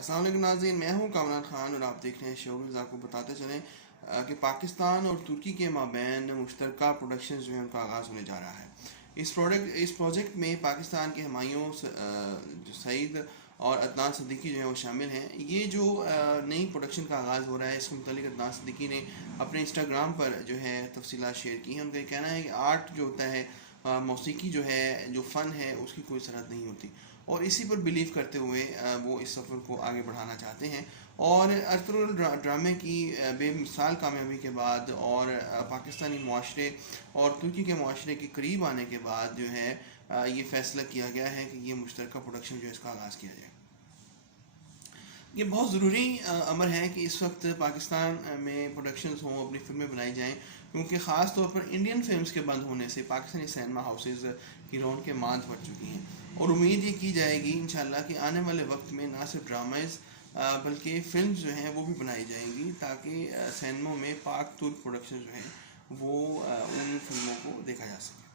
السلام علیکم ناظرین، میں ہوں کامران خان اور آپ دیکھ رہے ہیں شوبز۔ آپ کو بتاتے چلیں کہ پاکستان اور ترکی کے مابین مشترکہ پروڈکشن جو ہے ان کا آغاز ہونے جا رہا ہے۔ اس پروجیکٹ میں پاکستان کے ہمایوں سعید اور عدنان صدیقی جو ہیں وہ شامل ہیں۔ یہ جو نئی پروڈکشن کا آغاز ہو رہا ہے، اس کے متعلق عدنان صدیقی نے اپنے انسٹاگرام پر جو ہے تفصیلات شیئر کی ہیں۔ ان کا یہ کہنا ہے کہ آرٹ جو ہوتا ہے، موسیقی جو ہے، جو فن ہے، اس کی کوئی سرحد نہیں ہوتی، اور اسی پر بلیو کرتے ہوئے وہ اس سفر کو آگے بڑھانا چاہتے ہیں۔ اور ارطغرل ڈرامے کی بے مثال کامیابی کے بعد اور پاکستانی معاشرے اور ترکی کے معاشرے کے قریب آنے کے بعد جو ہے یہ فیصلہ کیا گیا ہے کہ یہ مشترکہ پروڈکشن جو ہے اس کا آغاز کیا جائے۔ یہ بہت ضروری امر ہے کہ اس وقت پاکستان میں پروڈکشنز ہوں، اپنی فلمیں بنائی جائیں، کیونکہ خاص طور پر انڈین فلمز کے بند ہونے سے پاکستانی سینما ہاؤسز کی رونقیں ماند پڑ چکی ہیں، اور امید یہ کی جائے گی انشاءاللہ کہ آنے والے وقت میں نہ صرف ڈراماز بلکہ فلمز جو ہیں وہ بھی بنائی جائیں گی، تاکہ سینموں میں پاک ترک پروڈکشن جو ہیں وہ ان فلموں کو دیکھا جا سکے۔